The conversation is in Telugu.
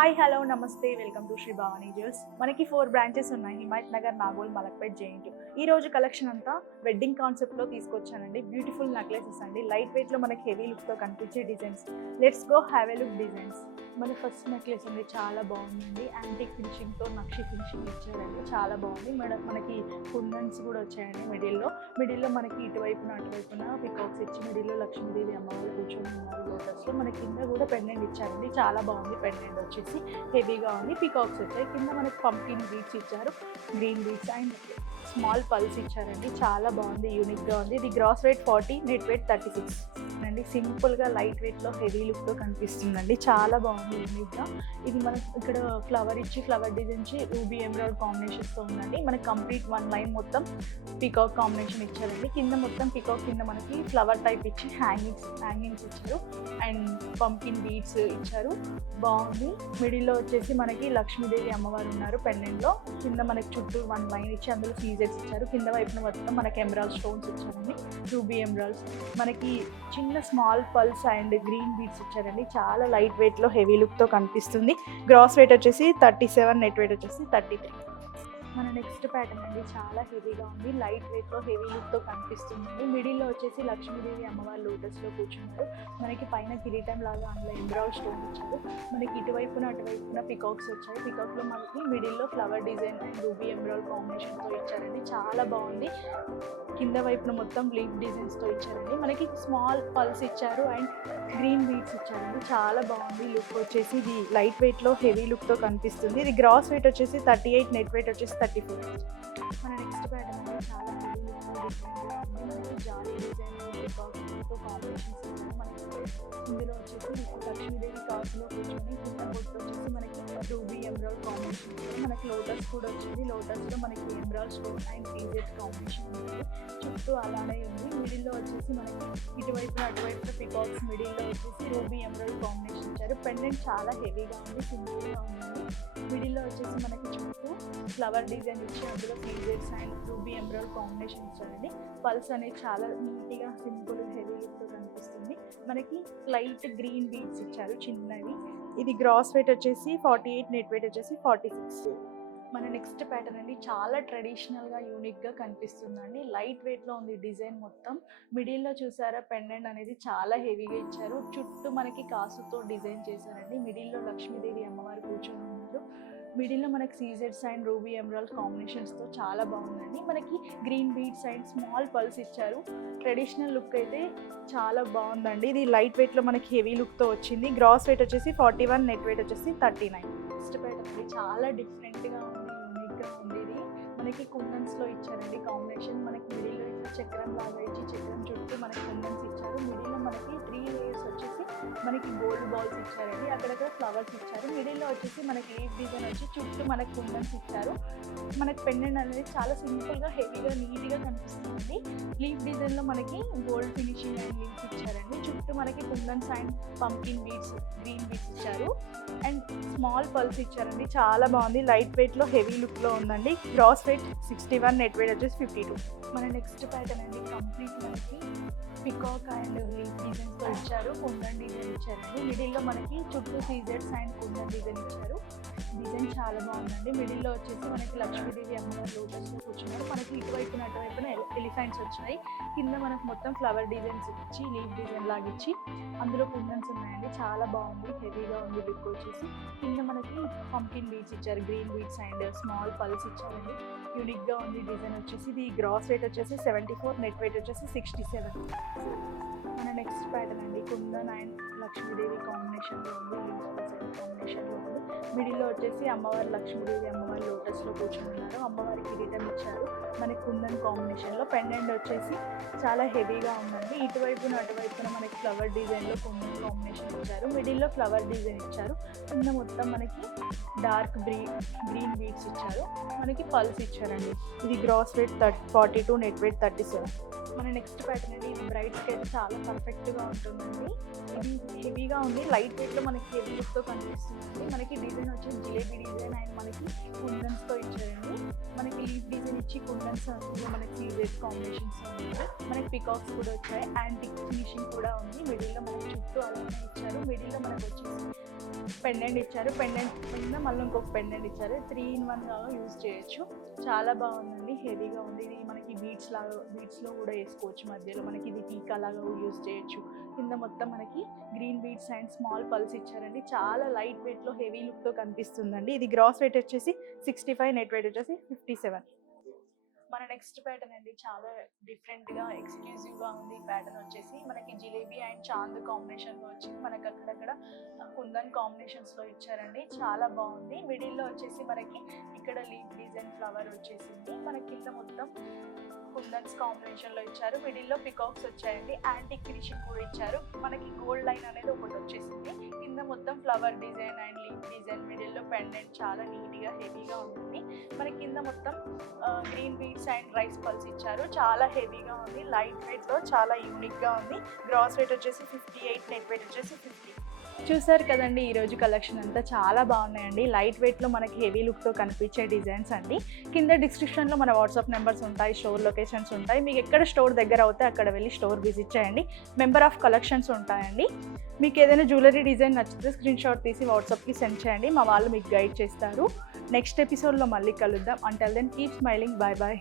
హాయ్ హలో నమస్తే welcome to Sri Bhavani juice. మనకి 4 బ్రాంచెస్ ఉన్నాయి, హిమాయత్ నగర్, నాగోల్, మలక్పేట్, జేఎన్టీ. ఈ రోజు కలెక్షన్ అంతా వెడ్డింగ్ కాన్సెప్ట్లో తీసుకొచ్చానండి. బ్యూటిఫుల్ నెక్లెసెస్ అండి, లైట్ వెయిట్లో మనకి హెవీ లుక్తో కనిపించే designs. Let's go have a look designs. మన ఫస్ట్ నెక్లెస్ అండి, చాలా బాగుందండి. యాంటిక్ ఫినిషింగ్తో నక్షి ఫినిషింగ్ ఇచ్చారండి, చాలా బాగుంది. మనకి కుందన్స్ కూడా వచ్చాయండి. మిడిల్లో మనకి ఇటువైపున అటువైపున పికాక్స్ ఇచ్చి మిడిల్లో లక్ష్మీదేవి అమ్మవారు కూర్చొని ఉన్నారు లోటస్లో. మన కింద కూడా పెండెంట్ ఇచ్చారండి, చాలా బాగుంది. పెండెంట్ వచ్చేసి హెవీగా ఉంది, పికాక్స్ వచ్చాయి. కింద మనకి పంకిన్ బీట్స్ ఇచ్చారు, green beats and small pearls ఇచ్చారండి, చాలా బాగుంది, యూనిక్గా ఉంది. ఇది గ్రాస్ వెయిట్ 40, నెట్ వెయిట్ 36 అండి. సింపుల్గా లైట్ వెయిట్లో హెవీ లుక్తో కనిపిస్తుందండి, చాలా బాగుంది, యూనిక్గా. ఇది మనకి ఇక్కడ ఫ్లవర్ డిజైన్ ఇచ్చి రూబీ ఎమరాల్డ్ కాంబినేషన్స్తో ఉందండి. మనకి కంప్లీట్ 1 లైన్ మొత్తం పికాక్ కాంబినేషన్ ఇచ్చారండి. కింద మొత్తం పికాక్ కింద మనకి ఫ్లవర్ టైప్ ఇచ్చి హ్యాంగింగ్స్ ఇచ్చారు అండ్ పంకిన్ బీడ్స్ ఇచ్చారు, బాగుంది. మిడిల్లో వచ్చేసి మనకి లక్ష్మీదేవి అమ్మవారు ఉన్నారు పెండెంట్లో. కింద మనకి చుట్టూ 1 లైన్ ఇచ్చి అందులో సీజెట్స్ ఇచ్చారు. కింద వైపున మొత్తం మనకి ఎమరాల్డ్ స్టోన్స్ ఇచ్చారండి, రూబీ ఎమరాల్డ్స్. మనకి చిన్న small pulse and green beads ఇచ్చారండి, చాలా లైట్ వెయిట్లో హెవీ లుక్తో కనిపిస్తుంది. గ్రాస్ వెయిట్ వచ్చేసి 37, నెట్ వెయిట్ వచ్చేసి 33. మన నెక్స్ట్ ప్యాటర్న్ అండి, చాలా హెవీగా ఉంది, లైట్ వెయిట్లో హెవీ లుక్తో కనిపిస్తుందండి. మిడిల్లో వచ్చేసి లక్ష్మీదేవి అమ్మవారు లోటస్లో కూర్చున్నారు. మనకి పైన కిరీటం లాగా అందులో ఎమరాల్డ్ స్టోన్ ఇచ్చారు. మనకి అటువైపున పికాక్స్ వచ్చాయి. పికాక్లో మనకి మిడిల్లో flower design and ruby emerald కాంబినేషన్తో ఇచ్చారండి, చాలా బాగుంది. కింద వైపున మొత్తం లీఫ్ డిజైన్స్తో ఇచ్చారండి. మనకి స్మాల్ పల్స్ ఇచ్చారు అండ్ గ్రీన్ బీడ్స్ ఇచ్చారండి, చాలా బాగుంది. లుక్ వచ్చేసి ఇది లైట్ వెయిట్లో హెవీ లుక్తో కనిపిస్తుంది. ఇది గ్రాస్ వెయిట్ వచ్చేసి 38, నెట్ వెయిట్ వచ్చేసి 34. మన నెక్స్ట్ ప్యాటర్న్ అనేది చాలా హెవీ లుక్ డిఫరెంట్గా ఉంది. మనకి జాలీ డిజైన్ పికాక్స్తో కాంబినేషన్స్ ఇచ్చారు. మనకి ఇందులో వచ్చేసి లక్ష్మీదేవి కాసులో కూర్చొని కింద బొట్టు వచ్చేసి మనకి రూబీ ఎమరాల్డ్ కాంబినేషన్ ఇచ్చారు. మనకి లోటస్ కూడా వచ్చింది. లోటస్లో మనకి ఎమరాల్డ్ స్టోన్ అండ్ సీజెట్ కాంబినేషన్ ఉంది, చుట్టూ అలానే ఉంది. మిడిల్లో వచ్చేసి మనకి అటువైపున పికాక్స్, మిడిల్లో వచ్చేసి రూబీ ఎమరాల్డ్ కాంబినేషన్ ఇచ్చారు. పెండెంట్ చాలా హెవీగా ఉంది, సింపుల్గా ఉంది. మిడిల్లో వచ్చేసి మనకి చుట్టూ ఫ్లవర్ డిజైన్ ఇచ్చి అందులో సీజెట్స్ అండ్ రూబీ ఎమరాల్డ్ కాంబినేషన్ ఇచ్చారండి. పల్స్ అనేది చాలా నీట్గా సింపుల్ హెవీ లుక్తో కనిపిస్తుంది. మనకి లైట్ గ్రీన్ బీడ్స్ ఇచ్చారు చిన్నవి. ఇది గ్రాస్ వెయిట్ వచ్చేసి 48, నెట్ వెయిట్ వచ్చేసి 46. మన నెక్స్ట్ ప్యాటర్న్ అండి, చాలా ట్రెడిషనల్గా యూనిక్గా కనిపిస్తుందండి. లైట్ వెయిట్లో ఉంది డిజైన్ మొత్తం. మిడిల్లో చూసారా పెండెంట్ అనేది చాలా హెవీగా ఇచ్చారు. చుట్టూ మనకి కాసుతో డిజైన్ చేశారండి. మిడిల్లో లక్ష్మీదేవి అమ్మవారు కూర్చొని ఉన్నారు. మిడిల్లో మనకి సీజెట్స్ అండ్ రూబీ ఎమరాల్డ్ కాంబినేషన్స్తో చాలా బాగుందండి. మనకి green beads and small pulse ఇచ్చారు. ట్రెడిషనల్ లుక్ అయితే చాలా బాగుందండి. ఇది లైట్ వెయిట్లో మనకి హెవీ లుక్తో వచ్చింది. గ్రాస్ వెయిట్ వచ్చేసి 41, నెట్ వెయిట్ వచ్చేసి 39. నెక్స్ట్ ప్యాటర్న్ చాలా డిఫరెంట్గా ఉంది, యూనిక్గా ఉంది. ఇది మనకి కుందన్స్లో ఇచ్చారండి కాంబినేషన్. మనకి మిడిల్లో ఇట్లా చక్రం లాగా ఇచ్చి చక్రం చుట్టూ మనకి కుందన్స్ ఇచ్చారు. మిడిల్లో మనకి 3 లేయర్స్ వచ్చేసి మనకి గోల్డ్ బాల్స్ ఇచ్చారండి, అక్కడక్కడ ఫ్లవర్స్ ఇచ్చారు. మిడిల్లో వచ్చేసి మనకి లీఫ్ డిజైన్ వచ్చి చుట్టూ మనకి కుందన్స్ ఇచ్చారు. మనకి పెండెంట్ అనేది చాలా సింపుల్గా హెవీగా నీట్గా కనిపిస్తుంది. లీఫ్ డిజైన్లో మనకి గోల్డ్ ఫినిషింగ్ అండ్ లీఫ్ ఇచ్చారండి. చుట్టూ మనకి kundans and pumpkin beads, green beads ఇచ్చారు అండ్ స్మాల్ పల్స్ ఇచ్చారండి, చాలా బాగుంది. లైట్ వెయిట్లో హెవీ లుక్లో ఉందండి. గ్రాస్ వెయిట్ 61, నెట్ వెయిట్ వచ్చేసి 52. మన నెక్స్ట్ ప్యాటర్న్ అండి, కంప్లీట్ మనకి పికాక్ అండ్ లీఫ్ డిజైన్స్తో ఇచ్చారు. కుందన్ డిజైన్ ఇచ్చారండి. మిడిల్లో మనకి చుట్టూ సీజెట్స్ అండ్ కుందన్ డిజైన్ ఇచ్చారు. డిజైన్ చాలా బాగుందండి. మిడిల్లో వచ్చేసి మనకి లక్ష్మీదేవి అమ్మవారు లోటస్లో కూర్చున్నారు. మనకి అటువైపున ఎలిఫెంట్స్ వచ్చాయి. కింద మనకు మొత్తం ఫ్లవర్ డిజైన్స్ ఇచ్చి లీఫ్ డిజైన్ లాగా ఇచ్చి అందులో కుందన్స్ ఉన్నాయండి, చాలా బాగుంది, హెవీగా ఉంది లుక్ వచ్చేసి. కింద మనకి పంకిన్ బీడ్స్ ఇచ్చారు, green beads and small pearls ఇచ్చారండి, యూనిక్గా ఉంది డిజైన్ వచ్చేసి. ఇది గ్రాస్ వెయిట్ వచ్చేసి 74, నెట్ వెయిట్ వచ్చేసి 67. మన నెక్స్ట్ ప్యాటర్న్ అండి, కుందన్ అండ్ లక్ష్మీదేవి కాంబినేషన్లో ఉంది, లీఫ్ డిజైన్ కాంబినేషన్లో ఉంది. మిడిల్లో వచ్చేసి లక్ష్మీదేవి అమ్మవారు లోటస్లో కూర్చొని ఉన్నారు. అమ్మవారికి కిరీటం ఇచ్చారు మనకి కుందన్ కాంబినేషన్లో. పెండెంట్ వచ్చేసి చాలా హెవీగా ఉందండి. అటువైపున మనకి ఫ్లవర్ డిజైన్లో కుందన్ కాంబినేషన్ ఇచ్చారు. మిడిల్లో ఫ్లవర్ డిజైన్ ఇచ్చారు. కింద మొత్తం మనకి డార్క్ గ్రీన్ బీడ్స్ ఇచ్చారు. మనకి పల్స్ ఇచ్చారండి. ఇది గ్రాస్ వెయిట్ 42, నెట్ వెయిట్ 37. మన నెక్స్ట్ ప్యాటర్న్ అండి, ఇది బ్రైట్స్కి అయితే చాలా పర్ఫెక్ట్గా ఉంటుందండి. ఇది హెవీగా ఉంది, లైట్ వెయిట్లో మనకి హెవీ లుక్తో కనిపిస్తుందండి. మనకి డిజైన్ వచ్చి జిలేబీ డిజైన్ అండ్ మనకి కుందన్స్తో ఇచ్చారండి. మనకి లీఫ్ డిజైన్ ఇచ్చి కుందన్స్ మనకి సీజెట్ కాంబినేషన్స్ ఉన్నాయి. మనకి పికాక్స్ కూడా వచ్చాయి, యాంటిక్ ఫినిషింగ్ కూడా ఉంది. మిడిల్లో మనకి చుట్టూ అలానే ఇచ్చారు. మిడిల్లో మనకు వచ్చేసి పెండెంట్ ఇచ్చారు. పెండెంట్ మీద మళ్ళీ ఇంకొక పెండెంట్ ఇచ్చారు. 3-in-1 లాగా యూజ్ చేయొచ్చు. చాలా బాగుందండి, హెవీగా ఉంది. ఇది మనకి బీడ్స్లో కూడా వేసుకోవచ్చు. మధ్యలో మనకి ఇది టీకా లాగా యూజ్ చేయొచ్చు. కింద మొత్తం మనకి green beads and small pearls ఇచ్చారండి. చాలా లైట్ వెయిట్లో హెవీ లుక్తో కనిపిస్తుందండి. ఇది గ్రాస్ వెయిట్ వచ్చేసి 65, నెట్ వెయిట్ వచ్చేసి 57. మన నెక్స్ట్ ప్యాటర్న్ అండి, చాలా డిఫరెంట్గా ఎక్స్క్లూజివ్గా ఉంది. ఈ ప్యాటర్న్ వచ్చేసి మనకి జిలేబీ అండ్ చాంద్ కాంబినేషన్లో వచ్చింది. మనకి అక్కడక్కడ కుందన్ కాంబినేషన్స్లో ఇచ్చారండి. చాలా బాగుంది. మిడిల్లో వచ్చేసి మనకి ఇక్కడ లీఫ్ డిజైన్ ఫ్లవర్ వచ్చేసింది. మనకి కింద మొత్తం కుందన్స్ కాంబినేషన్లో ఇచ్చారు. మిడిల్లో పికాక్స్ వచ్చాయండి. యాంటిక్ ఫినిషింగ్ కూడా ఇచ్చారు. మనకి గోల్డ్ లైన్ అనేది ఒకటి వచ్చేసింది. కింద మొత్తం flower design and leaf design, మిడిల్లో పెండెంట్ చాలా నీట్గా హెవీగా ఉంటుంది. మనకి కింద మొత్తం green beads and rice pearls ఇచ్చారు. చాలా హెవీగా ఉంది. లైట్ వెయిట్లో చాలా యూనిక్గా ఉంది. గ్రాస్ వెయిట్ వచ్చేసి 58, నెట్ వెయిట్ వచ్చేసి 50. చూసారు కదండి, ఈరోజు కలెక్షన్ అంతా చాలా బాగున్నాయండి. లైట్ వెయిట్లో మనకి హెవీ లుక్తో కనిపించే డిజైన్స్ అండి. కింద డిస్క్రిప్షన్లో మన వాట్సాప్ నెంబర్స్ ఉంటాయి, స్టోర్ లొకేషన్స్ ఉంటాయి. మీకు ఎక్కడ స్టోర్ దగ్గర అవుతే అక్కడ వెళ్ళి స్టోర్ విజిట్ చేయండి. మెంబర్ ఆఫ్ కలెక్షన్స్ ఉంటాయండి. మీకు ఏదైనా జ్యువెలరీ డిజైన్ నచ్చితే స్క్రీన్ షాట్ తీసి వాట్సాప్కి సెండ్ చేయండి. మా వాళ్ళు మీకు గైడ్ చేస్తారు. నెక్స్ట్ ఎపిసోడ్లో మళ్ళీ కలుద్దాం. Until then keep smiling. Bye bye.